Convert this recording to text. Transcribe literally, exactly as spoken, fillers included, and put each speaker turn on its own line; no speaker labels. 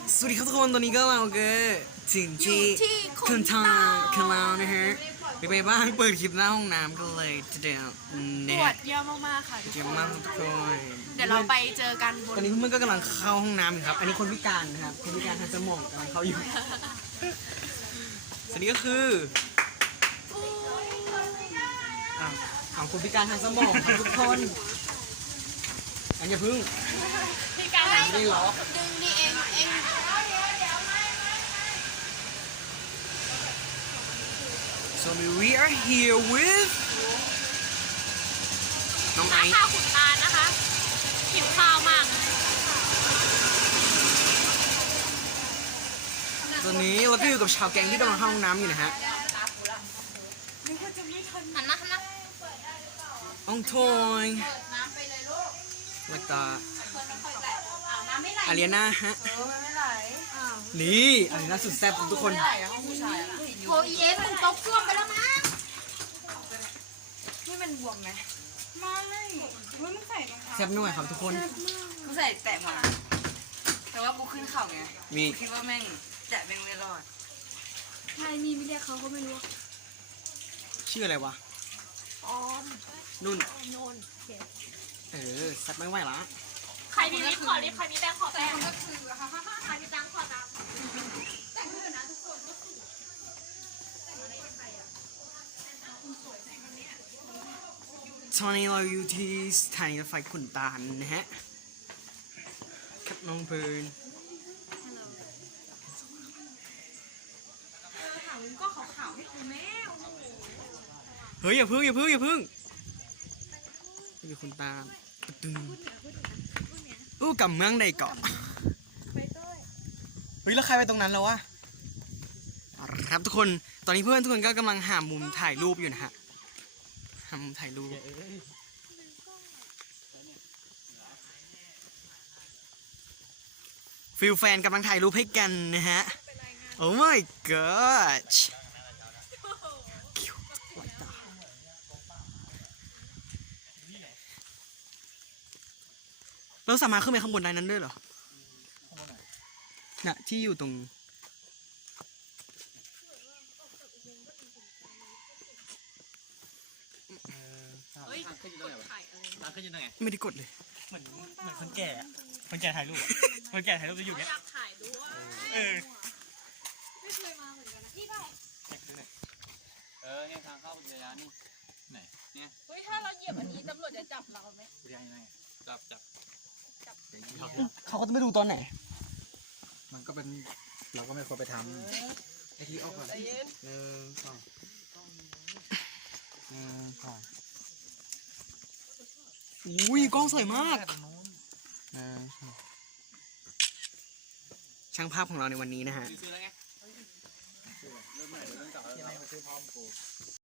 สวัสดีครับทุกคนตอนนี้ก็เราก็ถึงที่คุนทางกันแล้วนะฮะไปไปบ้างเปิดคลิปหน้าห้องน้ำกันเลยทีเดียว
ป
เนี่
วย ดเยอะมากๆค่ะทุก
เยอะ
คน
มากทุกคน
เดี๋ยวเราไปเจอกันบ
ตอน
น
นี้เพื่อนๆก็กำลังเข้าห้องน้ำอยู่ครับอันนี้คนพิการนะครับคนพิการทางสมองกำลังเข้าอยู่ส่วนนี้ก็คืออ่ะของคนพิการทางสมองครับทุกคนอันอย่าพึ่ง
พี่การ
ไม่ได้ล็อก
ดึงนี่เองเอง
So we are here with น้องไอ
ข้าวขุนตาลนะคะหิวข้าวมาก
ตอนนี้เราก็อยู่กับชาวแก๊งที่กำลังเข้าห้องน้ำอยู่นะฮะ
หันมาหันมา
อองทอยแล้วก็อาเรียนาฮะนี่อาเรียนาสุดแซ่บของทุกคน
โคเอฟมันตกซ่วมไปแล้วมั้งนี่มันบวมไหม
ไม่ไม่มึงใส่รองเท้า
แซ่บหน่อยครับทุกคน
กูใส่แตะมา แต่ว่ากูขึ้นเข่าไง
มี
คิดว่าแม่งแตะแม่งไม่รอด
ใครนี่ไม่เรียกเขาก็ไม่รู้
ชื่ออะไรวะ
ออม
นุ่น
โนน
เออแซ่บไม่ไหวละ
ใครมีลิฟต์ขอลิฟต์ใครมีแบงค์ขอแบงค์ใครมีตังค์ขอตังค์
ตอนนี้เราอยู่ที่สถานีรถไฟขุนตาลนะฮะกับน้องเพลิน
ก็ขาวๆให้กูแม่
เฮ้ยอย่าพึ่งอย่าพึ่งอย่าพึ่งอยู่ขุนตาลตึงอู้กับเมืองใดเกาะเฮ้ยแล้วใครไปตรงนั้นแล้ววะเอาละครับทุกคนตอนนี้เพื่อนทุกคนก็กำลังหามุมถ่ายรูปอยู่นะฮะหามุมถ่ายรูปฟิลแฟนกำลังถ่ายรูปให้กันนะฮะ โอ้ my god เราสามารถขึ้นไปข้างบนได้นั้นด้วยเหรอน่ะที่อยู่ตรง
เฮ้ยกดถ่ายอะไร
ร้านขึ้นยังไง
ไม่ได้กดเลย
เหมือนเหมือนคนแก่อะคนแก่ถ่ายรูปอะคนแก่ถ่ายรูปจะอยู่
เขา
เนี้ย
อยากถ่ายด้วย
เออ
ไม่เคยมาเหมือนกันนะนี่ได้
เออเนี่ยทางเข้าเรียนนี่ไหนเนี่ย
เฮ้ยถ้าเราเหยียบอันนี้ตำรวจจะจับเราไหม
เรียนยังไงจับจับ
เขาก็จะไม่ดูตอนไหน
มันก็เป็นเราก็ไม่ควรไปทำไอทีออกก่อนหนึ่งสองหนึ่งสอง
อุ้ยกล้องสวยมาก
หนึ่งสอง
ช่างภาพของเราในวันนี้นะฮะ
ซื้อแล้วไง
เริ่มใหม่เริ่มเก่าแล้วเราซื้อพร้อมกู